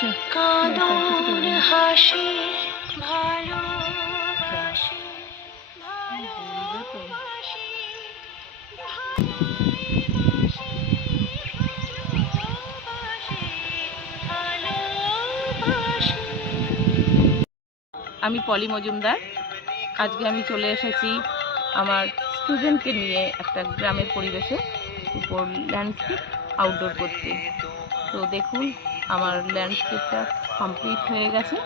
আছে। কাঁদন হাসি ভালোবাসি ভালোবাসি ভালোবাসি ভালোবাসি। আমি পলি মজুমদার। আজকে আমি চলে এসেছি আমার স্টুডেন্টকে নিয়ে একটা গ্রামের পরিবেশে উপর ল্যান্ডস্কেপ আউটডোর করতে। তো দেখুন আমার ল্যান্ডস্কেপটা কমপ্লিট হয়ে গেছে।